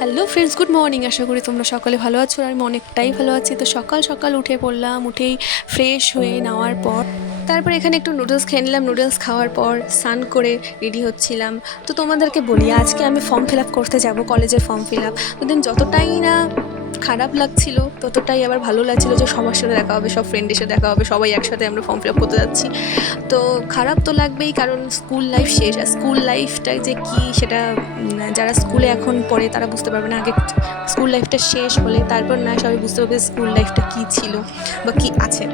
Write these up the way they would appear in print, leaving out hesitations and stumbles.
Hello friends, good morning. আশা করি তোমরা সকালে ভালো আছো আর আমি অনেকটাই ভালো আছি। তো সকাল সকাল উঠে পড়লাম, উঠেই ফ্রেশ হয়ে নেওয়ার পর তারপর এখানে একটু নুডলস খেয়ে নিলাম। নুডলস খাওয়ার পর স্নান করে রেডি হচ্ছিলাম। তো তোমাদেরকে বলি, আজকে আমি ফর্ম ফিল আপ করতে যাব, কলেজের ফর্ম ফিল আপ। ওদিন যতটাই না খারাপ লাগছিল ততটাই আবার ভালো লাগছিল যে সবার সাথে দেখা হবে, সব ফ্রেন্ডের সাথে দেখা হবে, সবাই একসাথে আমরা ফর্ম ফিল আপ করতে যাচ্ছি। তো খারাপ তো লাগবেই, কারণ স্কুল লাইফ শেষ। আর স্কুল লাইফটা যে কী সেটা যারা স্কুলে এখন পড়ে তারা বুঝতে পারবে না। আগে স্কুল লাইফটা শেষ হলে তারপর না সবাই বুঝতে পারবে স্কুল লাইফটা কী ছিল বা কী আছে।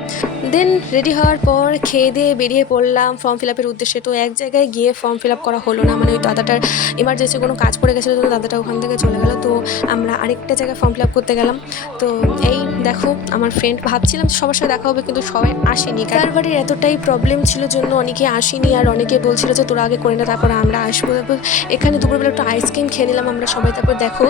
দেন রেডি হওয়ার পর খেয়ে দিয়ে বেরিয়ে পড়লাম ফর্ম ফিল আপের উদ্দেশ্যে। তো এক জায়গায় গিয়ে ফর্ম ফিল আপ করা হলো না, মানে ওই দাদাটার এমার্জেন্সি কোনো কাজ পড়ে গেছিলো, তো দাদাটা ওখান থেকে চলে গেলো। তো আমরা আরেকটা জায়গায় ফর্ম ফিল আপ করতে গেলাম। তো এই দেখো আমার ফ্রেন্ড, ভাবছিলাম সবার সাথে দেখা হবে কিন্তু সবাই আসেনি। কারবারের এতটাই প্রবলেম ছিল জন্য অনেকে আসেনি, আর অনেকে বলছিল যে তোরা আগে করে না তারপর আমরা আসবো। তারপর এখানে দুপুরবেলা একটু আইসক্রিম খেয়ে নিলাম আমরা সবাই। তারপর দেখো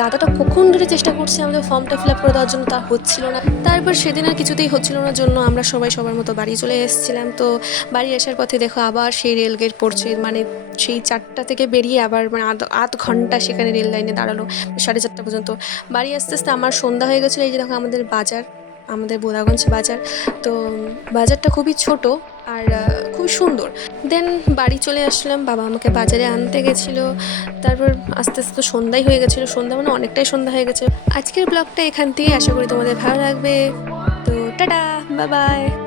দাদাটা কখন ধরে চেষ্টা করছে আমাদের ফর্মটা ফিল আপ করে দেওয়ার জন্য, তা হচ্ছিল না। তারপর সেদিন আর কিছুতেই হচ্ছিল না জন্য আমরা সবাই সবার মতো বাড়ি চলে এসেছিলাম। তো বাড়ি আসার পথে দেখো আবার সেই রেলগেট পড়ছে, মানে সেই 4টা থেকে বেরিয়ে আবার মানে আধ ঘন্টা সেখানে রেল লাইনে দাঁড়ালো 4:30 পর্যন্ত। বাড়ি আস্তে আস্তে আমার সন্ধ্যা হয়ে গেছিলো। এই যে দেখো আমাদের বাজার, আমাদের বোদাগঞ্জ বাজার। তো বাজারটা খুবই ছোট আর খুবই সুন্দর। দেন বাড়ি চলে আসলাম, বাবা আমাকে বাজারে আনতে গেছিলো। তারপর আস্তে আস্তে সন্ধ্যাই হয়ে গেছিলো, সন্ধ্যা মানে অনেকটাই সন্ধ্যা হয়ে গেছে। আজকের ব্লগটা এখান থেকে, আশা করি তোমাদের ভালো লাগবে। তো টাটা, বাই বাই।